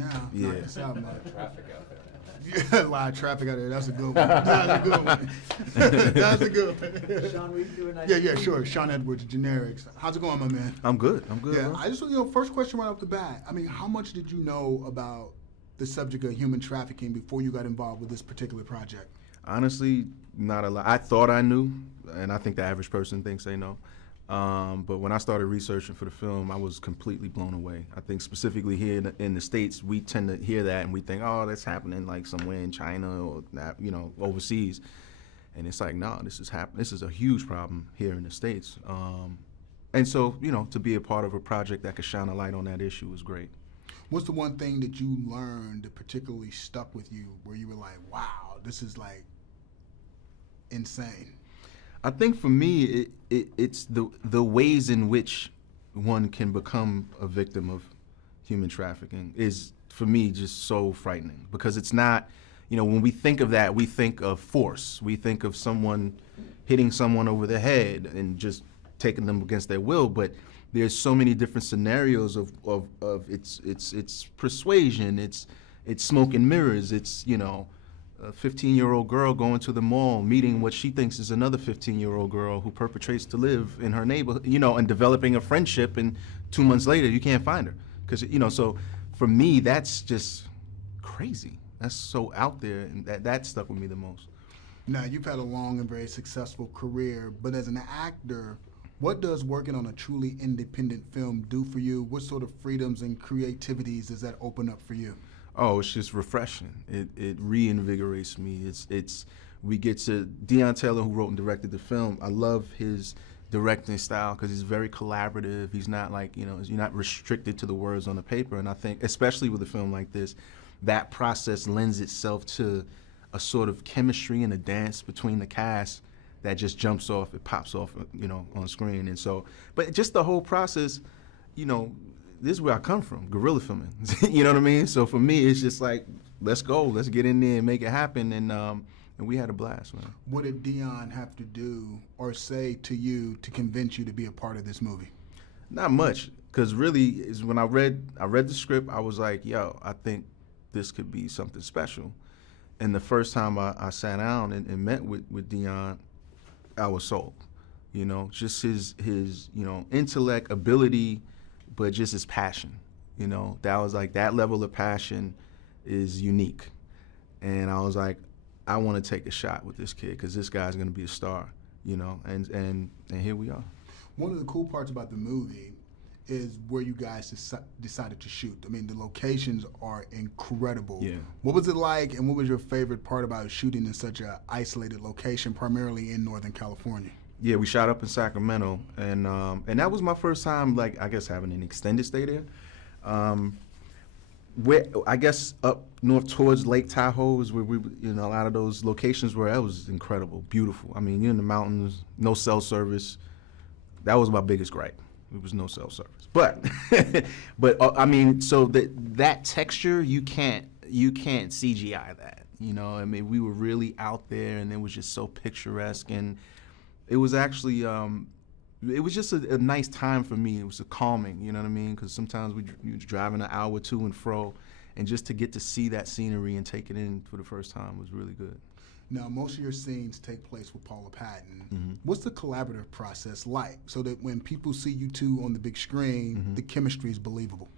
now. Yeah. Knock us out, man. Traffic out there. Yeah, a lot of traffic out there. That's a good one. That's a good one. That's a good one. Sean, will you do a nice Yeah, sure. Sean Edwards, Generics. How's it going, my man? I'm good. Yeah, Bro. I just, first question right off the bat. I mean, how much did you know about the subject of human trafficking before you got involved with this particular project? Honestly, not a lot. I thought I knew, and I think the average person thinks they know. But when I started researching for the film, I was completely blown away. I think specifically here in the States, we tend to hear that and we think, oh, that's happening like somewhere in China or, overseas. And it's like, no, this is happening. This is a huge problem here in the States. And so, to be a part of a project that could shine a light on that issue was great. What's the one thing that you learned that particularly stuck with you where you were like, wow, this is like insane? I think for me, it's the ways in which one can become a victim of human trafficking is, for me, just so frightening. Because it's not, when we think of that, we think of force. We think of someone hitting someone over the head and just taking them against their will. But there's so many different scenarios of it's persuasion, it's smoke and mirrors, it's, a 15-year-old girl going to the mall, meeting what she thinks is another 15-year-old girl who perpetrates to live in her neighborhood, and developing a friendship, and 2 months later, you can't find her. Because, so for me, that's just crazy. That's so out there, and that stuck with me the most. Now, you've had a long and very successful career, but as an actor, what does working on a truly independent film do for you? What sort of freedoms and creativities does that open up for you? Oh, it's just refreshing. It reinvigorates me. We get to Deon Taylor, who wrote and directed the film. I love his directing style because he's very collaborative. He's not like, you're not restricted to the words on the paper. And I think, especially with a film like this, that process lends itself to a sort of chemistry and a dance between the cast that just jumps off, it pops off, on screen. And so, but just the whole process, this is where I come from, guerrilla filming. You know what I mean? So for me, it's just like, let's go, let's get in there and make it happen. And we had a blast, man. What did Deon have to do or say to you to convince you to be a part of this movie? Not much, because really, is when I read the script, I was like, yo, I think this could be something special. And the first time I sat down and met with Deon, I was sold. Just his intellect, ability, but just his passion. That was like, that level of passion is unique. And I was like, I want to take a shot with this kid because this guy's going to be a star, and here we are. One of the cool parts about the movie is where you guys decided to shoot. I mean, the locations are incredible. Yeah. What was it like, and what was your favorite part about shooting in such an isolated location, primarily in Northern California? Yeah, we shot up in Sacramento, and that was my first time, like, I guess, having an extended stay there. Where I guess up north towards Lake Tahoe is where we, a lot of those locations were. That was incredible, beautiful. I mean, you're in the mountains, no cell service. That was my biggest gripe. There was no cell service, but I mean, so that texture you can't CGI that. I mean, we were really out there, and it was just so picturesque, and it was actually. It was just a nice time for me. It was a calming, you know what I mean? Because sometimes we was driving an hour to and fro, and just to get to see that scenery and take it in for the first time was really good. Now, most of your scenes take place with Paula Patton. Mm-hmm. What's the collaborative process like so that when people see you two on the big screen, Mm-hmm. the chemistry is believable?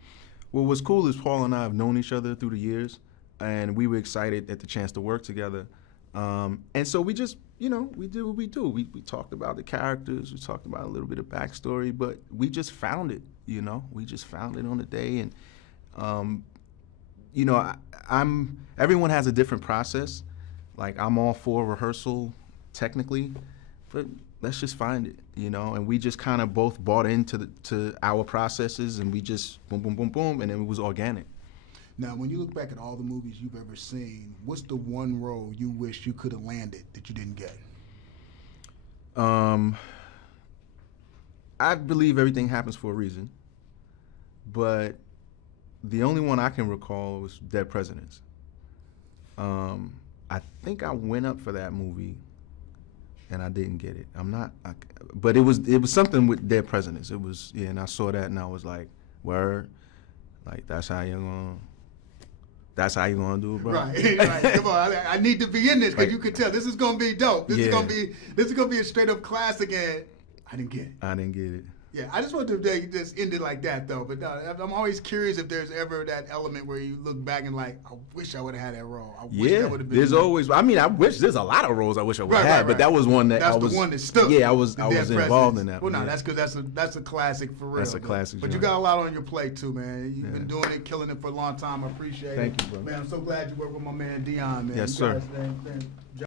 Well, what's cool is Paul and I have known each other through the years, and we were excited at the chance to work together. And so we just, we did what we do. We talked about the characters, we talked about a little bit of backstory, but we just found it, we just found it on the day. And, everyone has a different process. Like, I'm all for rehearsal technically, but let's just find it, and we just kind of both bought into to our processes, and we just boom, boom, boom, boom, and it was organic. Now, when you look back at all the movies you've ever seen, what's the one role you wish you could have landed that you didn't get? I believe everything happens for a reason, but the only one I can recall was Dead Presidents. I think I went up for that movie, and I didn't get it. But it was something with Dead Presidents. It was, and I saw that, and I was like, word, like, that's how you're gonna That's how you gonna do it, bro? Right. Come on, I need to be in this because you can tell this is gonna be dope. This is gonna be a straight up classic, and I didn't get it. I didn't get it. Yeah, I just want to just end it like that though. But I'm always curious if there's ever that element where you look back and like, I wish I would have had that role. I wish that would have been. There's always. I mean, I wish there's a lot of roles I wish I would have had, but that was one that that's I was. The one that stuck. Yeah, I was involved in that. Well, no, that's because that's a classic for real. That's a classic. But you got a lot on your plate too, man. You've been doing it, killing it for a long time. I appreciate it. Thank you, bro. Man, I'm so glad you worked with my man Deon, man. Yes, sir.